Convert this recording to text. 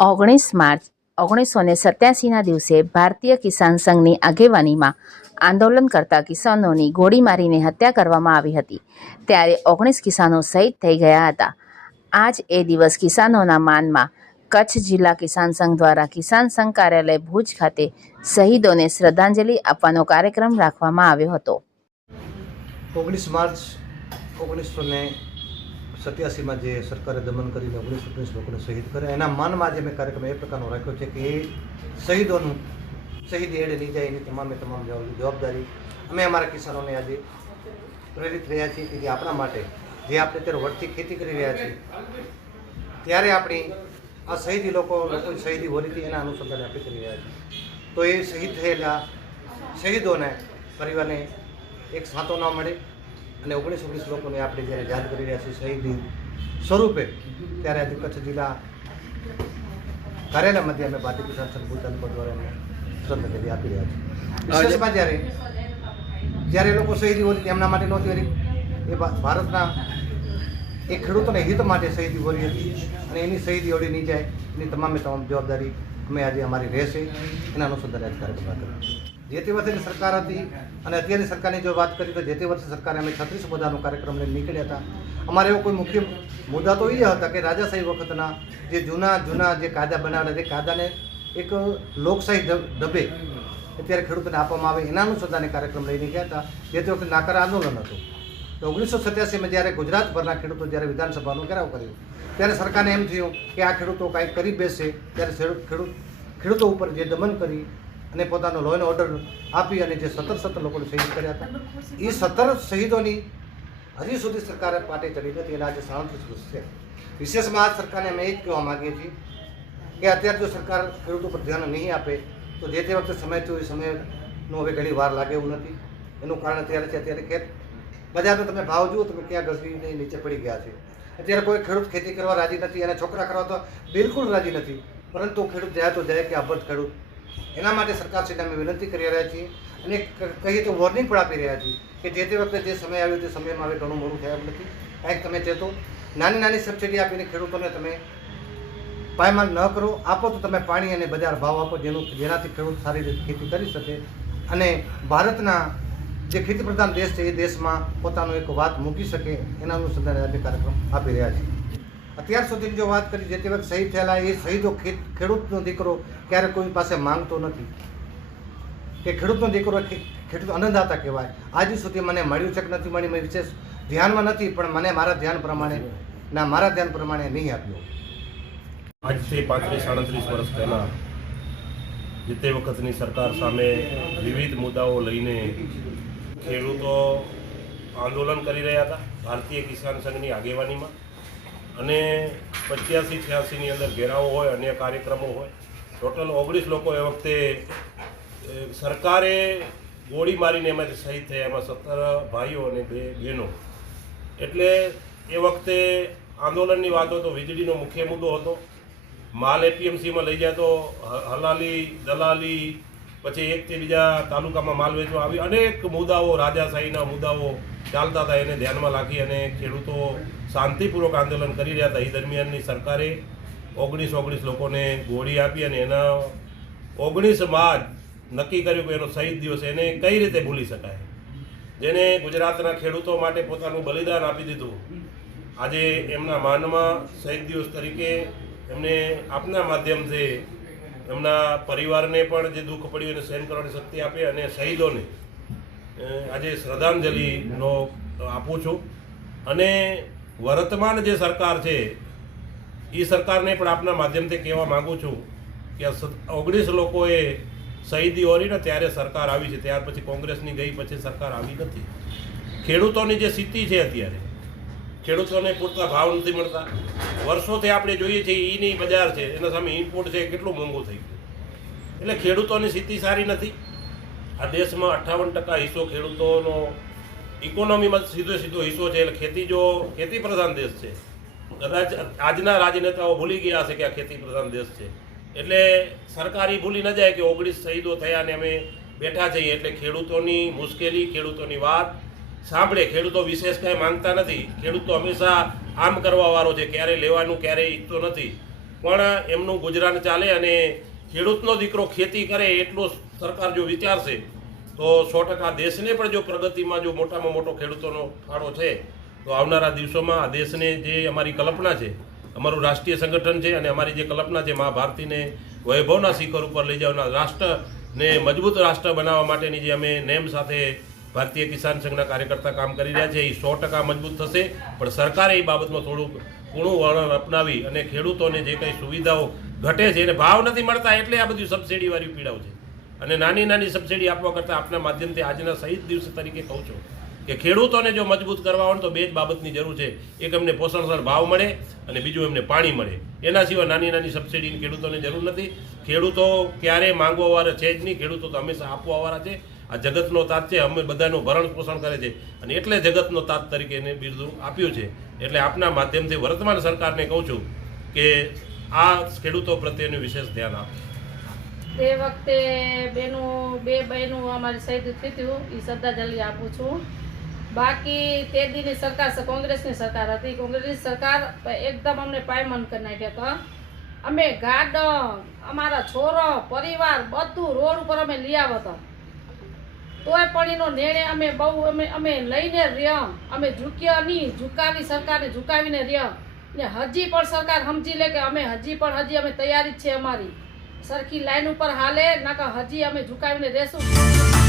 ઓગણીસ માર્ચ ઓગણીસો ને સત્યાસીના દિવસે ભારતીય કિસાન સંઘની આગેવાનીમાં આંદોલન કરતા કિસાનોની ગોળી મારીને હત્યા કરવામાં આવી હતી. ત્યારે ઓગણીસ કિસાનો શહીદ થઈ ગયા હતા. આજ એ દિવસ કિસાનોના માનમાં કચ્છ જિલ્લા કિસાન સંઘ દ્વારા કિસાન સંઘ કાર્યાલય ભુજ ખાતે શહીદોને શ્રદ્ધાંજલિ આપવાનો કાર્યક્રમ રાખવામાં આવ્યો હતો. ઓગણીસ માર્ચ ઓગણીસો ને સત્યાસીમાં જે સરકારે દમન કરીને ઓગણીસો ઓગણીસ લોકોને શહીદ કર્યા, એના માનમાં આજે મેં કાર્યક્રમ એ પ્રકારનો રાખ્યો છે કે એ શહીદોનું, શહીદ એડે નહીં જાય એની તમામે તમામ જવાબદારી અમે અમારા કિસાનોને આજે પ્રેરિત રહ્યા છીએ કે જે આપણા માટે, જે આપણે અત્યારે વર્ષથી ખેતી કરી રહ્યા છીએ, ત્યારે આપણી આ શહીદી લોકો લોકો શહીદી હોલીથી એના અનુસંધાને આપણે કરી રહ્યા છીએ. તો એ શહીદ થયેલા શહીદોને, પરિવારને એક સાંતો ના મળે. અને ઓગણીસ ઓગણીસ લોકોને આપણે જ્યારે યાદ કરી રહ્યા છીએ શહીદી સ્વરૂપે, ત્યારે આજે કચ્છ જિલ્લા કાર્યાલયમાંથી અમે ભારતીય કિસાન સંઘ તાલુકા દ્વારા અમે શ્રદ્ધાંજલિ આપી રહ્યા છીએ. વિશેષમાં જ્યારે જ્યારે લોકો શહીદી હોતી તેમના માટે નહોતી હોતી એ ભારતના એ ખેડૂતોને હિત માટે શહીદી હોરી હતી અને એની શહીદી ઓળી નહીં જાય એની તમામે તમામ જવાબદારી અમે આજે અમારી રહેશે. એના અનુસંધાને કાર્યક્રમ કર્યો જે તે વર્ષની સરકાર હતી અને અત્યારની સરકારની જો વાત કરીએ તો જે તે વર્ષે સરકારે અમે છત્રીસ મુદ્દાનો કાર્યક્રમ લઈને નીકળ્યા હતા. અમારે એવો કોઈ મુખ્ય મુદ્દા તો એ હતા કે રાજાશાહી વખતના જે જૂના જૂના જે કાયદા બનાવેલા તે કાયદાને એક લોકશાહી ડબે અત્યારે ખેડૂતોને આપવામાં આવે એના અનુસંધાને કાર્યક્રમ લઈને ગયા હતા. જે તે વખતે નાકાર આંદોલન હતું. તો ઓગણીસો સત્યાસીમાં જ્યારે ગુજરાતભરના ખેડૂતો જ્યારે વિધાનસભાનો ઘેરાવ કર્યો, ત્યારે સરકારને એમ થયું કે આ ખેડૂતો કાંઈક કરી બેસે, ત્યારે ખેડૂત, ખેડૂતો ઉપર જે દમન કરી અને પોતાનો લો એન્ડ ઓર્ડર આપી અને જે સત્તર સત્તર લોકોને શહીદ કર્યા હતા. એ સત્તર શહીદોની હજી સુધી સરકાર પાટે ચડી નથી એના આજે સાડત્રીસ વર્ષ છે. વિશેષમાં આ સરકારને અમે એ જ કહેવા માગીએ છીએ કે અત્યારે જો સરકાર ખેડૂતો પર ધ્યાન નહીં આપે, તો જે તે વખતે સમય થયો એ સમયનો હવે ઘણી વાર લાગે એવું નથી. એનું કારણ અત્યારે છે, અત્યારે ખેત બજારનો તમે ભાવ જુઓ, તમે ક્યાં ઘસડીને નીચે પડી ગયા છે. અત્યારે કોઈ ખેડૂત ખેતી કરવા રાજી નથી અને છોકરા કરવા તો બિલકુલ રાજી નથી. પરંતુ ખેડૂત જાય તો જાય કે અબધ ખેડૂત એના માટે સરકારશ્રીને અમે વિનંતી કરી રહ્યા છીએ. અને કહીએ તો વોર્નિંગ પણ આપી રહ્યા છીએ કે જે તે વખતે જે સમય આવ્યો તે સમયમાં હવે ઘણું મોડું થયા નથી. કાંઈક તમે ચેતો નાની નાની સબસિડી આપીને ખેડૂતોને તમે પાયમાલ ન કરો, આપો તો તમે પાણી અને બજાર ભાવ આપો જેનું, જેનાથી ખેડૂત સારી રીતે ખેતી કરી શકે. અને ભારતના જે ખેતી પ્રધાન દેશ છે એ દેશમાં પોતાનો એક વાત મૂકી શકે એના અનુસંધાને આજે કાર્યક્રમ આપી રહ્યા છે. અત્યાર સુધીની જો વાત કરી જે તે વખત શહીદ થયેલા એ શહીદો ખેડૂતનો દીકરો ક્યારે કોઈ પાસે માંગતો નથી. કે ખેડૂતનો દીકરો ખેડૂત અન્નદાતા કહેવાય. આજ સુધી મને મળ્યું છે કે નથી મળ્યું, મેં વિશેષ ધ્યાનમાં નથી, પણ મને મારા ધ્યાન પ્રમાણે, ના, મારા ધ્યાન પ્રમાણે નહીં આપ્યો. આજથી પાંત્રીસ, સાડત્રીસ વર્ષ પહેલાં જે તે વખતની સરકાર સામે વિવિધ મુદ્દાઓ લઈને ખેડૂતો આંદોલન કરી રહ્યા હતા. ભારતીય કિસાન સંઘની આગેવાનીમાં. અને પચ્યાસી, છ્યાસીની અંદર ઘેરાવો હોય, અન્ય કાર્યક્રમો હોય. ટોટલ ઓગણીસ લોકો એ વખતે સરકારે ગોળી મારીને એમાંથી શહીદ થયા. એમાં સત્તર ભાઈઓ અને બે બહેનો. એટલે એ વખતે આંદોલનની વાતો તો વીજળીનો મુખ્ય મુદ્દો હતો. માલ એપીએમસીમાં લઈ જાય તો હલાલી, દલાલી પછી એકથી બીજા તાલુકામાં માલ વેચવા આવી અનેક મુદ્દાઓ રાજાશાહીના મુદ્દાઓ ચાલતા હતા, એને ધ્યાનમાં રાખી અને ખેડૂતો શાંતિપૂર્વક આંદોલન કરી રહ્યા હતા. એ દરમિયાનની સરકારે ઓગણીસ ઓગણીસ લોકોને ગોળી આપી અને એના ઓગણીસમાં જ નક્કી કર્યું કે એનો શહીદ દિવસ એને કઈ રીતે ભૂલી શકાય? જેને ગુજરાતના ખેડૂતો માટે પોતાનું બલિદાન આપી દીધું. આજે એમના માનમાં શહીદ દિવસ તરીકે એમને આપના માધ્યમથી એમના પરિવારને પણ જે દુઃખ પડ્યું એને સહન કરવાની શક્તિ આપે અને શહીદોને આજે શ્રદ્ધાંજલિનો આપું છું. અને વર્તમાન જે સરકાર છે, એ સરકારને પણ આપના માધ્યમથી કહેવા માગું છું કે ઓગણીસ લોકોએ શહીદી ઓરી ને ત્યારે સરકાર આવી છે. ત્યાર પછી કોંગ્રેસની ગઈ, પછી સરકાર આવી નથી. ખેડૂતોની જે સ્થિતિ છે અત્યારે, ખેડૂતોને પૂરતા ભાવ નથી મળતા. વર્ષોથી આપણે જોઈએ છીએ ઈની બજાર છે, એના સામે ઇનપુટ છે, કેટલું મોંઘું થઈ ગયું. એટલે ખેડૂતોની સ્થિતિ સારી નથી. આ દેશમાં અઠ્ઠાવન ટકા હિસ્સો ખેડૂતોનો ઇકોનોમીમાં સીધો સીધો હિસ્સો છે, એટલે ખેતી જો ખેતી પ્રધાન દેશ છે. કદાચ આજના રાજનેતાઓ ભૂલી ગયા છે કે આ ખેતી પ્રધાન દેશ છે. એટલે સરકારી ભૂલી ન જાય કે ઓગણીસ શહીદો થયા ને અમે બેઠા છીએ, એટલે ખેડૂતોની મુશ્કેલી, ખેડૂતોની વાત સાંભળે, ખેડૂતો વિશેષ કાંઈ માંગતા નથી. ખેડૂતો હંમેશા આમ કરવા વાળો છે ક્યારે લેવાનું ક્યારે ઈચ્છતો નથી. પણ એમનું ગુજરાન ચાલે અને ખેડૂતનો દીકરો ખેતી કરે એટલું સરકાર જો વિચારશે, તો સો ટકા દેશને પણ જો પ્રગતિમાં જો મોટામાં મોટો ખેડૂતોનો ફાળો છે, તો આવનારા દિવસોમાં આ દેશને જે અમારી કલ્પના છે, અમારું રાષ્ટ્રીય સંગઠન છે અને અમારી જે કલ્પના છે મા ભારતીને વૈભવના શિખર ઉપર લઈ જવાના રાષ્ટ્રને મજબૂત રાષ્ટ્ર બનાવવા માટેની જે અમે નેમ સાથે ભારતીય કિસાન સંઘના કાર્યકર્તા કામ કરી રહ્યા છે. એ સો ટકા મજબૂત થશે. પણ સરકારે એ બાબતમાં થોડુંક કૂણું વલણ અપનાવી અને ખેડૂતોને જે કંઈ સુવિધાઓ ઘટે છે, એને ભાવ નથી મળતા એટલે આ બધી સબસિડીવાળી પીડાઓ છે. અને નાની નાની સબસિડી આપવા કરતાં આપના માધ્યમથી આજના શહીદ દિવસ તરીકે કહું છું કે ખેડૂતોને જો મજબૂત કરવા હોય તો બે જ બાબતની જરૂર છે. એક એમને પોષણસર ભાવ મળે અને બીજું એમને પાણી મળે. એના સિવાય નાની નાની સબસિડીની ખેડૂતોને જરૂર નથી. ખેડૂતો ક્યારેય માંગવાવાળા છે જ નહીં. ખેડૂતો તો હંમેશા આપવાવાળા છે. આ જગતનો તાત છે અમે બધાનું ભરણ પોષણ કરે છે. અને એટલે જગતનો તાત તરીકે એને બિરદું આપ્યું છે. એટલે આપના માધ્યમથી વર્તમાન સરકારને કહું છું કે આ ખેડૂતો પ્રત્યેનું વિશેષ ધ્યાન આપે. તે વખતે બેનું, બે બહેનું અમારી શહીદ થયું. એ શ્રદ્ધાંજલિ આપું છું. બાકી તે દીની સરકાર કોંગ્રેસની સરકાર હતી. કોંગ્રેસની સરકાર એકદમ અમને પાયમન કરી નાખ્યા હતા. અમે ગાર્ડન, અમારા છોરો પરિવાર બધું રોડ ઉપર અમે લઈ આવ્યા તોય પણ એનો નિર્ણય અમે બહુ અમે અમે લઈને રહ્યા. અમે ઝૂક્યા નહીં. ઝુકાવી સરકારને ઝુકાવીને રહ્યા. ને હજી પણ સરકાર સમજી લે કે અમે હજી પણ હજી અમે તૈયારી જ છે અમારી. સરખી લાઈન ઉપર હાલે નકર હજી અમે ઝુકાવીને રહેશું.